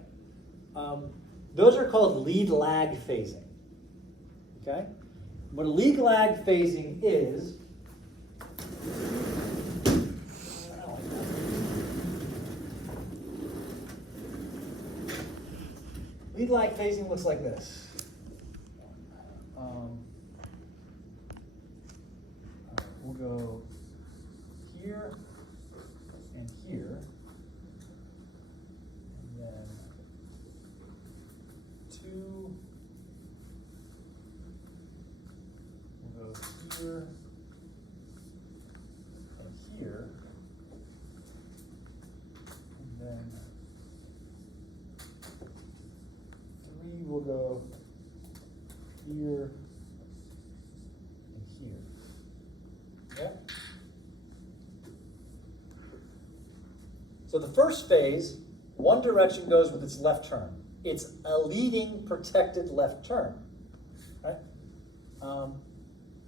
Those are called lead lag phasing. Okay? What a lead lag phasing is, lead lag phasing looks like this. We'll go here and here, and then 2. We'll go here and here, and then 3 will go here and here. Yeah? So the first phase, one direction goes with its left turn. It's a leading protected left turn. Right?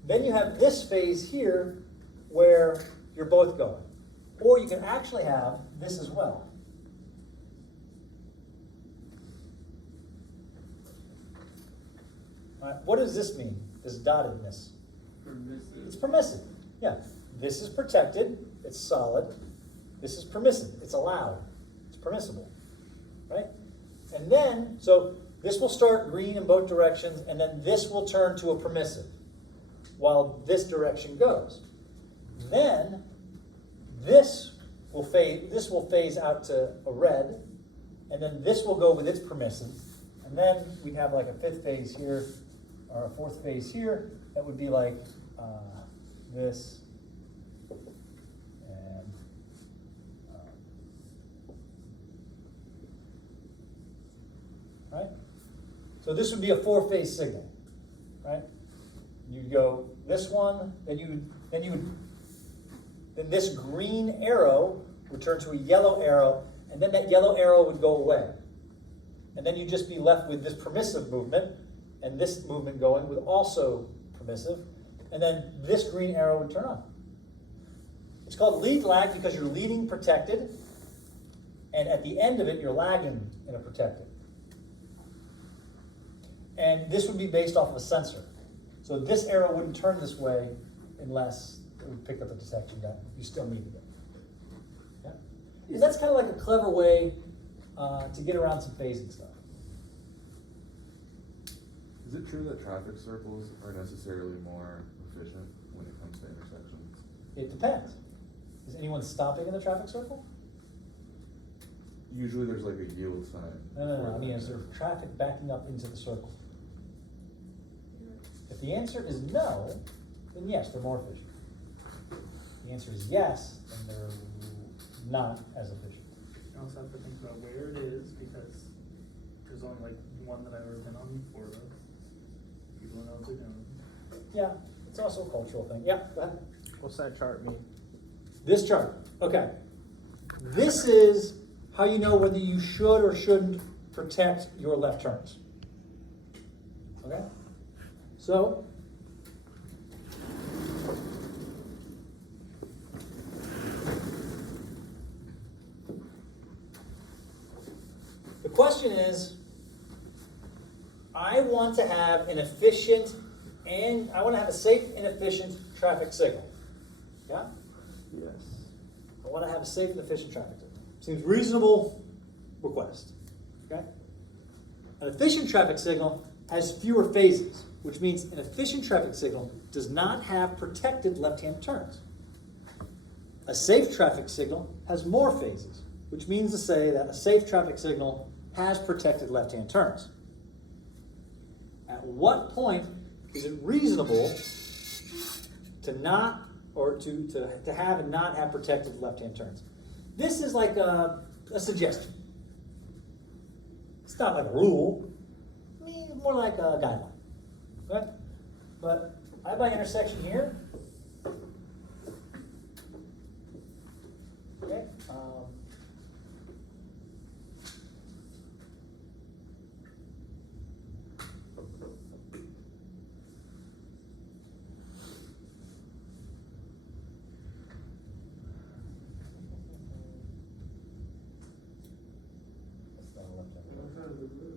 Then you have this phase here where you're both going. Or you can actually have this as well. All right, what does this mean, this dottedness? Permissive. It's permissive. Yeah. This is protected. It's solid. This is permissive. It's allowed. It's permissible. Right? And then, so this will start green in both directions, and then this will turn to a permissive while this direction goes. Then this will phase out to a red, and then this will go with its permissive. And then we have like a fifth phase here, or a fourth phase here, that would be like this, and right? So this would be a 4-phase signal, right? You'd go this one, then this green arrow would turn to a yellow arrow, and then that yellow arrow would go away. And then you'd just be left with this permissive movement, and this movement going with also permissive, and then this green arrow would turn on. It's called lead lag because you're leading protected, and at the end of it, you're lagging in a protected. And this would be based off of a sensor. So this arrow wouldn't turn this way unless it would pick up the detection that you still needed it. Yeah? And that's kind of like a clever way to get around some phasing stuff. Is it true that traffic circles are necessarily more efficient when it comes to intersections? It depends. Is anyone stopping in the traffic circle? Usually there's like a yield sign. No. I mean, is there traffic backing up into the circle? If the answer is no, then yes, they're more efficient. If the answer is yes, then they're not as efficient. You also have to think about where it is, because there's only like one that I've ever been on before though. People know what they're doing. Yeah, it's also a cultural thing. Yeah, go ahead. What's that chart mean? This chart, okay. This is how you know whether you should or shouldn't protect your left turns. Okay? So, the question is, I want to have an efficient and I want to have a safe and efficient traffic signal. Yeah? Yes. I want to have a safe and efficient traffic signal. Seems reasonable request. Okay? An efficient traffic signal has fewer phases, which means an efficient traffic signal does not have protected left-hand turns. A safe traffic signal has more phases, which means to say that a safe traffic signal has protected left-hand turns. At what point is it reasonable to not, or to have and not have protected left-hand turns? This is like a suggestion. It's not like a rule. I mean, it's more like a guideline. Okay? But I have my intersection here. Okay.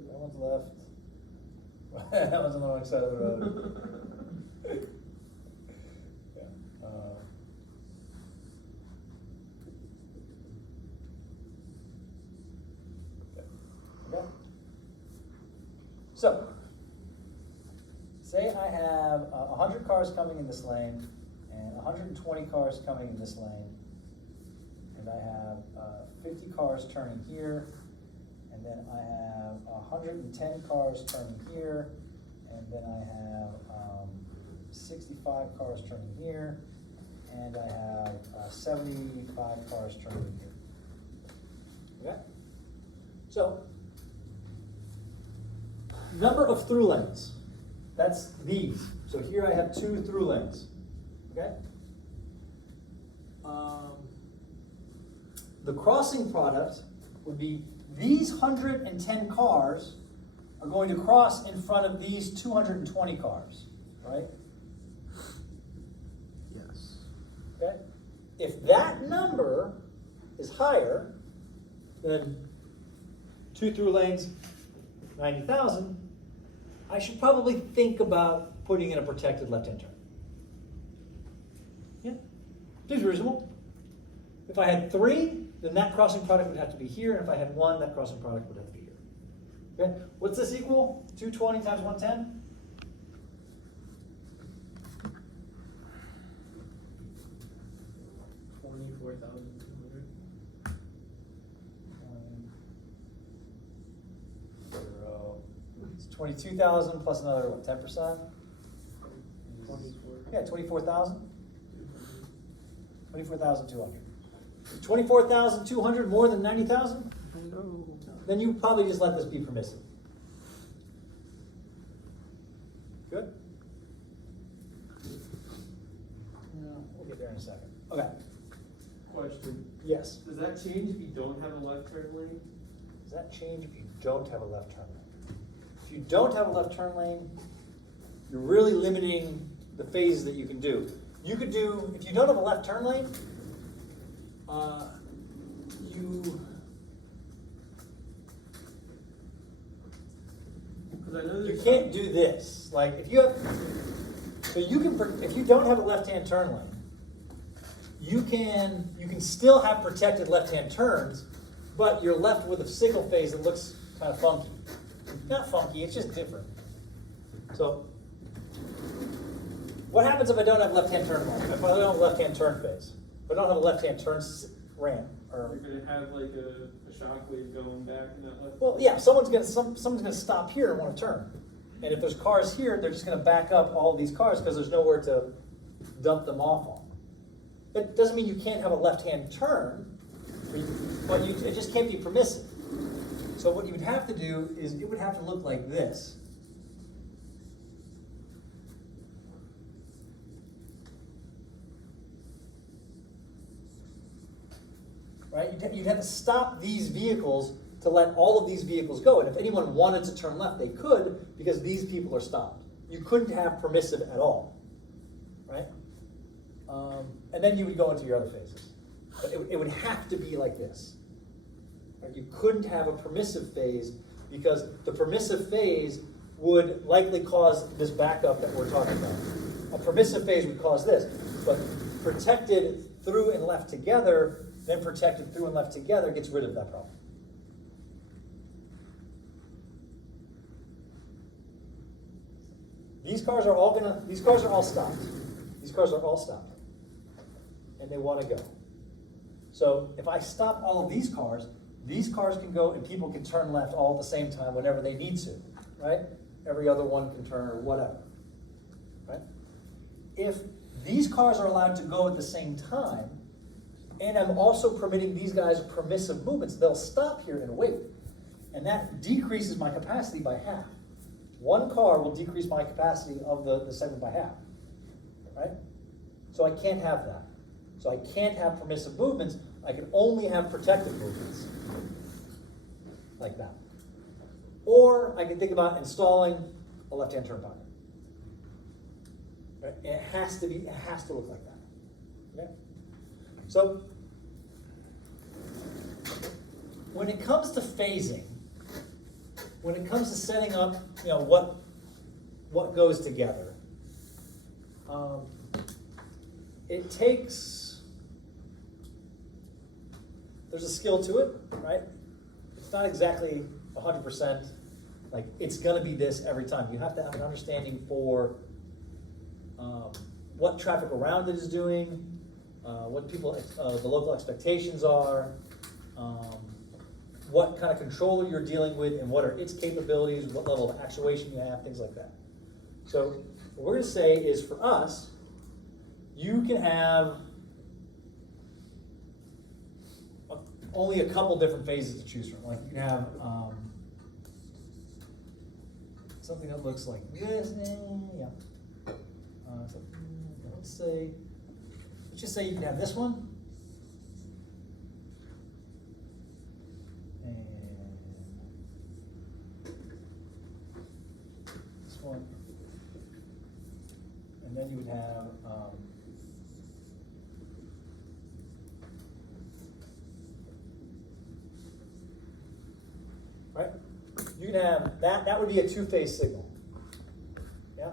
That one's left. That one's on the wrong side of the road. Yeah. Okay. So, say I have 100 cars coming in this lane and 120 cars coming in this lane, and I have 50 cars turning here, and then I have 110 cars turning here, and then I have 65 cars turning here, and I have 75 cars turning here. Okay? So, number of through lanes. That's these. So here I have 2 through lanes. Okay? The crossing product would be these 110 cars are going to cross in front of these 220 cars, right? Yes. Okay? If that number is higher than 2 through lanes, 90,000, I should probably think about putting in a protected left-hand turn. Yeah, seems reasonable. If I had 3, then that crossing product would have to be here, and if I had 1, that crossing product would have to be here. Okay, what's this equal? 220 times 110? It's 22,000 plus another, what, 10%? 24. Yeah, 24,000? 24,200. 24,200 more than 90,000? No. Then you probably just let this be permissive. Good? Yeah, we'll get there in a second. Okay. Question, Yes. does that change if you don't have a left turn lane? Does that change if you don't have a left turn lane? If you don't have a left turn lane, you're really limiting the phases that you can do. You could do, if you don't have a left turn lane, Because I know You there's can't do this. Like if you have, so you can, if you don't have a left-hand turn lane, you can still have protected left-hand turns, but you're left with a signal phase that looks kind of funky. Not funky, it's just different. So, what happens if I don't have left-hand turn lane? If I don't have left-hand turn phase? If I don't have a left-hand turn ramp? Or, you're gonna have like a shock wave going back in that left. well, yeah, someone's gonna stop here and want to turn. And if there's cars here, they're just gonna back up all these cars because there's nowhere to dump them off on. That doesn't mean you can't have a left-hand turn, but it just can't be permissive. So what you would have to do is it would have to look like this. Right? You'd have to stop these vehicles to let all of these vehicles go. And if anyone wanted to turn left, they could because these people are stopped. You couldn't have permissive at all. Right? And then you would go into your other phases. But it would have to be like this. Right? You couldn't have a permissive phase because the permissive phase would likely cause this backup that we're talking about. A permissive phase would cause this, but protected through and left together, then protected through and left together gets rid of that problem. These cars are all stopped. These cars are all stopped. And they want to go. So if I stop all of these cars can go and people can turn left all at the same time whenever they need to, right? Every other one can turn or whatever, right? If these cars are allowed to go at the same time, and I'm also permitting these guys permissive movements, they'll stop here and wait. And that decreases my capacity by half. One car will decrease my capacity of the segment by half, right? So I can't have that. So I can't have permissive movements. I can only have protective movements, like that. Or I can think about installing a left-hand turn pocket. Right? And it has to look like that. Okay? So when it comes to phasing, when it comes to setting up, what goes together, it takes, there's a skill to it, right? It's not exactly 100%, like it's gonna be this every time. You have to have an understanding for what traffic around it is doing, what people, the local expectations are, what kind of controller you're dealing with, and what are its capabilities, what level of actuation you have, things like that. So what we're going to say is for us, you can have only a couple different phases to choose from. Like you can have something that looks like this. Let's just say you can have this one. And this one. And then you would have right? You can have that would be a two-phase signal. Yeah?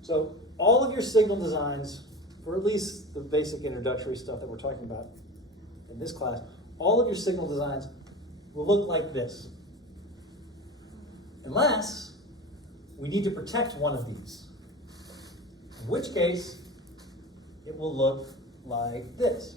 So all of your signal designs, for at least the basic introductory stuff that we're talking about in this class, all of your signal designs will look like this. Unless we need to protect one of these. In which case, it will look like this.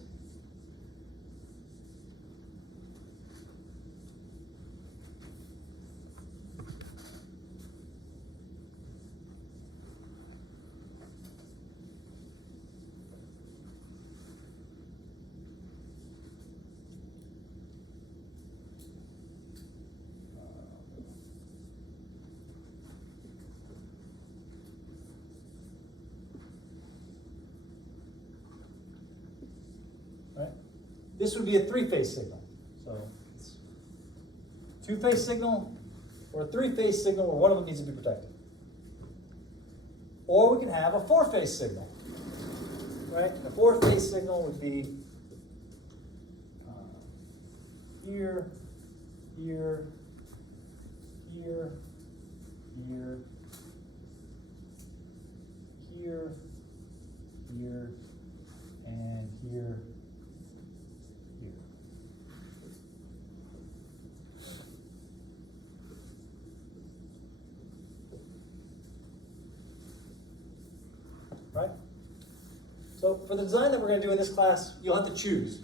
Right? This would be a three-phase signal. So it's a two-phase signal or a three-phase signal where one of them needs to be protected. Or we can have a four-phase signal. Right? A four-phase signal would be here, here, here, here, here, here, and here, here. Right? So for the design that we're going to do in this class, you'll have to choose,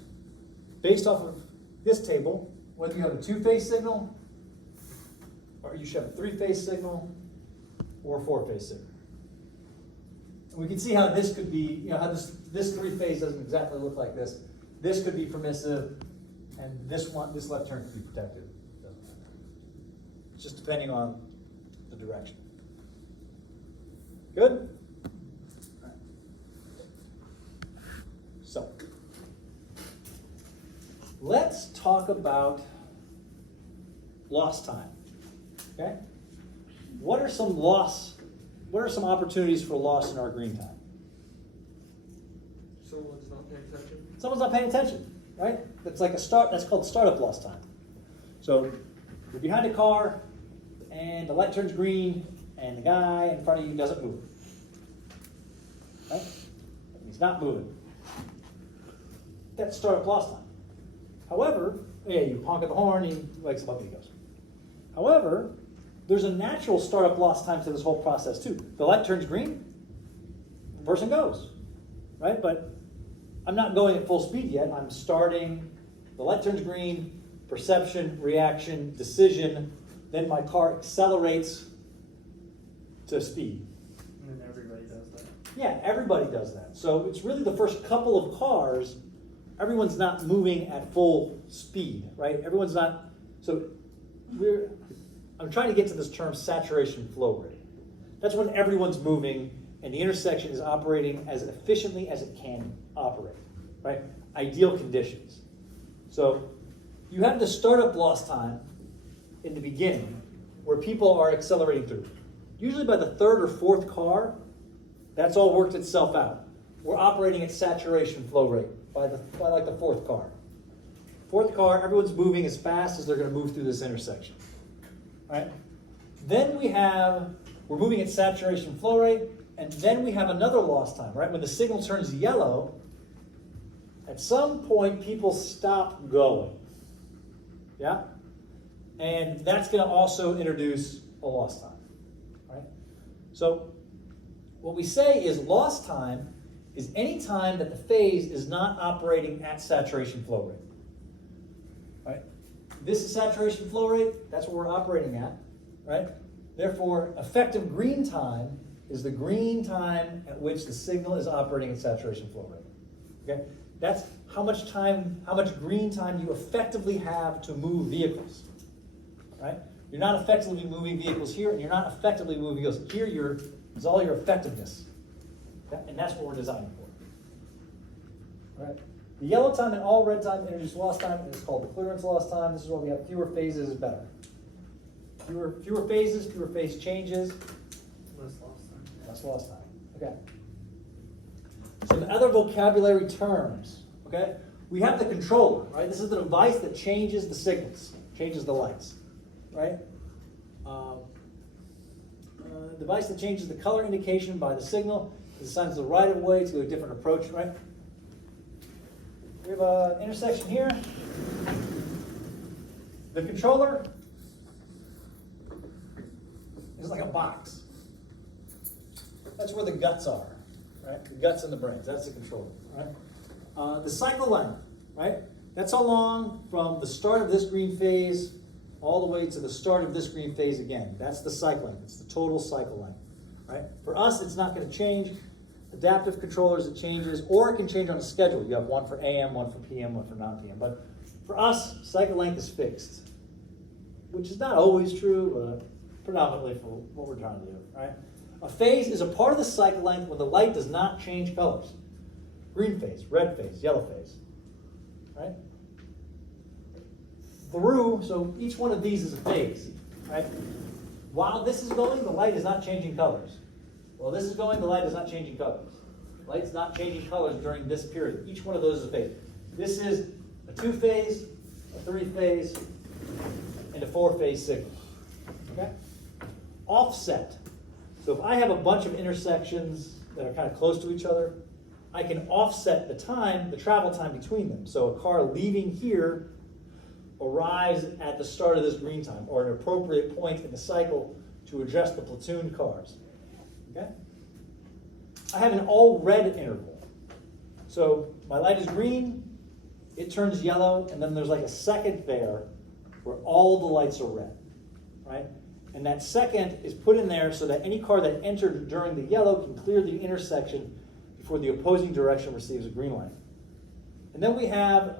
based off of this table, whether you have a two-phase signal, or you should have a three-phase signal, or a four-phase signal. And we can see how this could be, how this three-phase doesn't exactly look like this. This could be permissive, and this left turn could be protected. Doesn't matter. It's just depending on the direction. Good? All right. So, let's talk about lost time. Okay? What are some opportunities for loss in our green time? Someone's not paying attention. Someone's not paying attention, right? That's like that's called startup lost time. So you're behind a car and the light turns green and the guy in front of you doesn't move. Right? He's not moving. That's startup lost time. However, you honk at the horn, he wakes up and he goes. However, there's a natural startup loss time to this whole process too. The light turns green, the person goes, right? But I'm not going at full speed yet. I'm starting, the light turns green, perception, reaction, decision, then my car accelerates to speed. And then everybody does that. Yeah, everybody does that. So it's really the first couple of cars, everyone's not moving at full speed, right? Everyone's not, so I'm trying to get to this term saturation flow rate. That's when everyone's moving and the intersection is operating as efficiently as it can operate, right? Ideal conditions. So you have the startup loss time in the beginning where people are accelerating through. Usually by the third or fourth car, that's all worked itself out. We're operating at saturation flow rate by like the fourth car. Fourth car, everyone's moving as fast as they're going to move through this intersection. Right? Then we're moving at saturation flow rate, and then we have another loss time, right? When the signal turns yellow, at some point people stop going. Yeah? And that's going to also introduce a loss time. Right? So what we say is loss time is any time that the phase is not operating at saturation flow rate. Right? This is saturation flow rate, that's what we're operating at, right? Therefore, effective green time is the green time at which the signal is operating at saturation flow rate. Okay? That's how much green time you effectively have to move vehicles. Right? You're not effectively moving vehicles here, and you're not effectively moving vehicles here. It's all your effectiveness. And that's what we're designing for. All right? The yellow time and all red time introduce loss time, and it's called the clearance loss time. This is why we have fewer phases is better. Fewer phases, fewer phase changes. Less lost time. Less loss time. Okay. Some other vocabulary terms. Okay. We have the controller, right? This is the device that changes the signals, changes the lights, right? Device that changes the color indication by the signal, assigns the right of way to a different approach, right? We have an intersection here. The controller is like a box. That's where the guts are, right? The guts and the brains, that's the controller, right? The cycle length, right? That's how long from the start of this green phase all the way to the start of this green phase again. That's the cycle length, it's the total cycle length, right? For us, it's not gonna change. Adaptive controllers, it changes, or it can change on a schedule. You have one for AM, one for PM, one for non-PM. But for us, cycle length is fixed, which is not always true, but predominantly for what we're trying to do, right? A phase is a part of the cycle length when the light does not change colors. Green phase, red phase, yellow phase, right? So each one of these is a phase, right? While this is going, the light is not changing colors. While this is going, the light is not changing colors. The light's not changing colors during this period. Each one of those is a phase. This is a 2-phase, a 3-phase, and a 4-phase signal. Okay? offset. So if I have a bunch of intersections that are kind of close to each other, I can offset the time, the travel time between them. So a car leaving here arrives at the start of this green time, or an appropriate point in the cycle to adjust the platoon cars. Okay? I have an all red interval. So my light is green, it turns yellow, and then there's like a second there where all the lights are red, right? And that second is put in there so that any car that entered during the yellow can clear the intersection before the opposing direction receives a green light. And then we have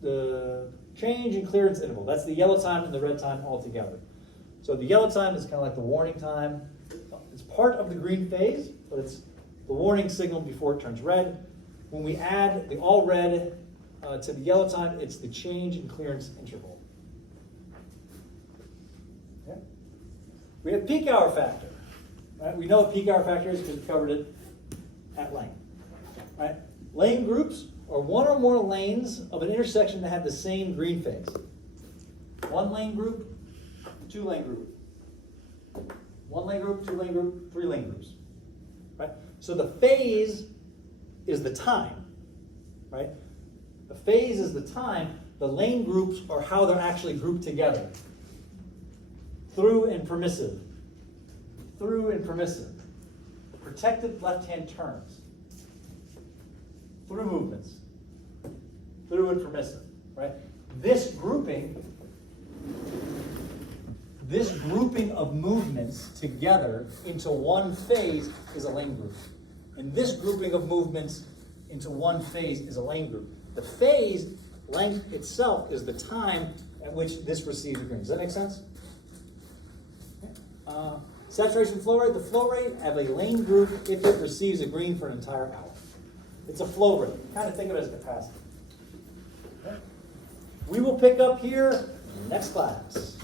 the change in clearance interval. That's the yellow time and the red time all together. So the yellow time is kind of like the warning time. It's part of the green phase, but it's the warning signal before it turns red. When we add the all red to the yellow time, it's the change in clearance interval. Okay. We have peak hour factor. Right? We know what peak hour factor is because we covered it at length. Right? Lane groups are one or more lanes of an intersection that have the same green phase. One lane group, two lane group. One lane group, two lane group, three lane groups. Right? So the phase is the time. Right? The phase is the time. The lane groups are how they're actually grouped together. Through and permissive. Through and permissive. Protected left-hand turns. Through movements. Through and permissive. Right? This grouping of movements together into one phase is a lane group. And this grouping of movements into one phase is a lane group. The phase length itself is the time at which this receives a green. Does that make sense? Okay. Saturation flow rate. The flow rate of a lane group if it receives a green for an entire hour. It's a flow rate. Kind of think of it as capacity. Okay. We will pick up here next class.